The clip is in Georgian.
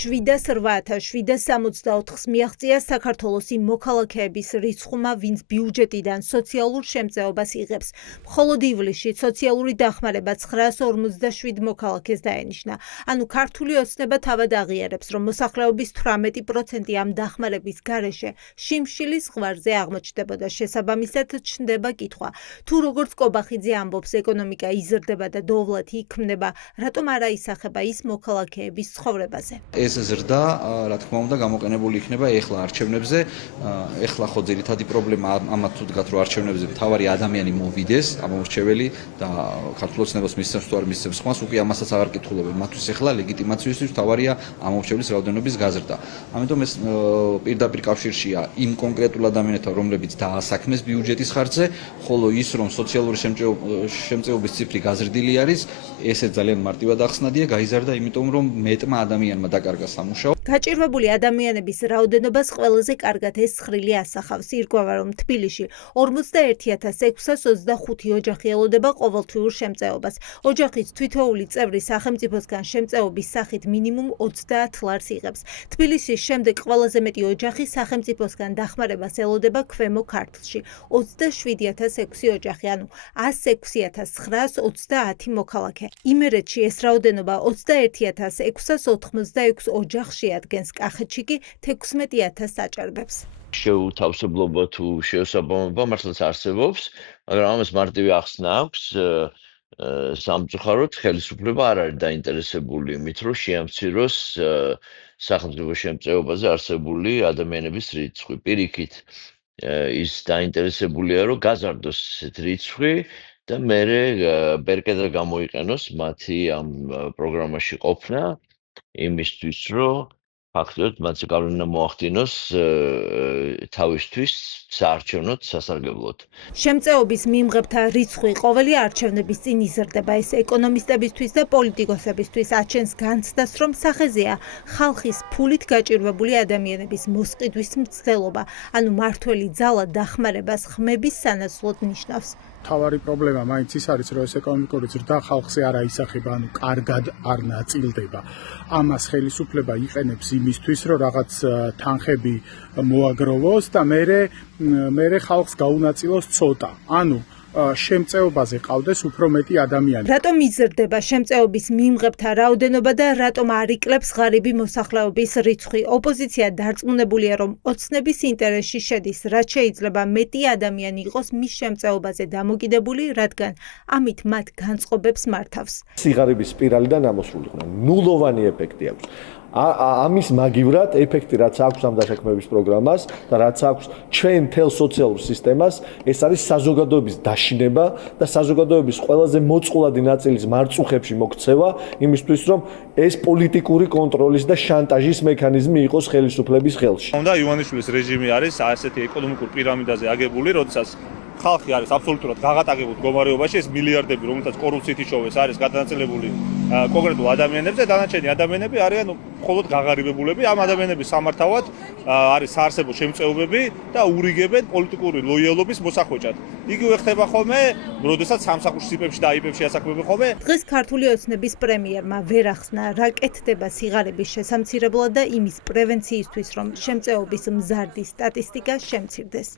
708,764-ს მიაღწია საქართველოს იმ მოქალაქეების რიცხვმა, ვინც ბიუჯეტიდან სოციალურ შემწეობას იღებს. მხოლოდ ივლისში სოციალური დახმარება 957 მოქალაქეს დაენიშნა. ანუ ქართული ოცნება თავად აღიარებს, რომ მოსახლეობის 18% ამ დახმარების გარეშე შიმშილის ზღვარზე აღმოჩნდებოდა. შესაბამისად ჩნდება კითხვა, თუ როგორც კობახიძე ამბობს, ეკონომიკა იზრდება და დოვლათი იქმნება, რატომ არ აისახება ის მოქალაქეების ცხოვრებაზე. ეს ზრდა, რა თქმა უნდა, გამოყენებული იქნება ეხლა არჩევნებზე. ეხლა ხო ძირითადი პრობლემა ამათ თუ დგათ, რომ არჩევნებზე მთავარი ადამიანი მოვიდეს, ამორჩეველი და ქართულ ოცნებას მისცემს თუ არ მისცემს ხმას, უკვე ამასაც აღარ კითხულობენ. მათთვის ეხლა ლეგიტიმაციისთვის მთავარია ამორჩეველის რაოდენობის გაზრდა. ამიტომ ეს პირდაპირ კავშირშია იმ კონკრეტულ ადამიანებთან, რომლებიც დაასაქმეს ბიუჯეტის ხარჯზე, ხოლო ის, რომ სოციალური შემწეობის ციფრი გაზრდილი არის, ესე ძალიან მარტივად ახსნადია, გაიზარდა იმიტომ, რომ მეტმა ადამიანმა დაკარგა სამუშაო. გაჭირვებული ადამიანების რაოდენობას ყველაზე კარგად ეს ცხრილი ასახავს. ირკვევა, რომ თბილისში 41,625 ოჯახი ელოდება ყოველთვიურ შემწეობას. ოჯახის თითოეული წევრი სახელმწიფოსგან შემწეობის სახით მინიმუმ 30 ლარს იღებს. თბილისის შემდეგ ყველაზე მეტი ოჯახი სახელმწიფოსგან დახმარებას ელოდება ქვემო ქართლში 27,006 ოჯახი, ანუ 106,930 მოქალაქე. იმერეთში ეს რაოდენობა 21,686 ოჯახში ადგენს, კახეთში კი 16,000 აჭარბებს. შეუთავსებლობა თუ შეესაბამება მართლაც არსებობს, მაგრამ ამას მარტივი ახსნა აქვს. სამწუხაროდ ხელისუფლება არ არის დაინტერესებული იმით, რომ შეამციროს სახელმწიფო შემწეობაზე არსებული ადამიანების რიცხვი. პირიქით, ის დაინტერესებულია, რომ გაზარდოს ესეთ რიცხვი და მერე ბერკეტად გამოიყენოს მათი ამ პროგრამაში ყოფნა იმისთვის, რომ ფაქტობრივად მათ გავლენა მოახდინოს თავისთვის საარჩევნოდ, სასარგებლოდ. შემწეობის მიმღებთა რიცხვი ყოველი არჩევნების წინ იზრდება. ეს ეკონომისტებისთვის და პოლიტიკოსებისთვის აჩენს განცდას, რომ სახეზეა ხალხის ფულით გაჭირვებული ადამიანების მოსყიდვის მცდელობა, ანუ მართველი ძალა დახმარებას ხმების სანაცვლოდ ნიშნავს. თავარი პრობლემა მაინც ის არის, რომ ეს ეკონომიკური ზრდა ხალხზე არ აისახება, ანუ კარგად არ ნაწილდება. ამას ხელისუფლება იყენებს იმისთვის, რომ რაღაც თანხები მოაგროვოს და მერე ხალხს გაუნაწილოს ცოტა. ანუ შემწეობაზე ყავდეს უფრო მეტი ადამიანი. რატომ იზრდება შემწეობის მიმღებთა რაოდენობა და რატომ არ იკლებს ღარიბი მოსახლეობის რიცხვი? ოპოზიცია დარწმუნებულია, რომ ოცნების ინტერესში შედის, რაც შეიძლება მეტი ადამიანი იყოს მის შემწეობაზე დამოკიდებული, რადგან ამით მათ განწყობებს მართავს. სიღარიბის სპირალიდან ამოსულიყვნენ. ნულოვანი ეფექტი აქვს. ამის მაგივრად ეფექტი რაც აქვს ამ დასაქმების პროგრამას და რაც აქვს ჩვენ თელ სოციალურ სისტემას, ეს არის საზოგადოების დაშინება და საზოგადოების ყველაზე მოწყვლადი ნაწილის მარწუხებში მოქცევა იმისთვის, რომ ეს პოლიტიკური კონტროლის და შანტაჟის მექანიზმი იყოს ხელისუფლების ხელში. და ივანიშვილის რეჟიმი არის ასეთი ეკონომიკურ პირამიდაზე აგებული, როდესაც ხალხი არის აბსოლუტურად გაღატაკებულ მდგომარეობაში, ეს მილიარდები, რომელთაც კორუფციით იშოვეს, არის გადანაწილებული კონკრეტულ ადამიანებზე, დანარჩენი ადამიანები არიან მხოლოდ გაღარიბებულები. ამ ადამიანების სამართავად არის საარსებო შემწეობები და ურიგებენ პოლიტიკური ლოიალობის მოსახვეჭად. იგივე ხდება ხოლმე, როდესაც სამსახურში სიპებში და აიპებში ასაქმებენ ხოლმე. დღეს ქართული ოცნების პრემიერმა ვერ ახსნა, რა კეთდება სიღარიბის შესამცირებლად და იმის პრევენციისთვის, რომ შემწეობის მზარდი სტატისტიკა შემცირდეს.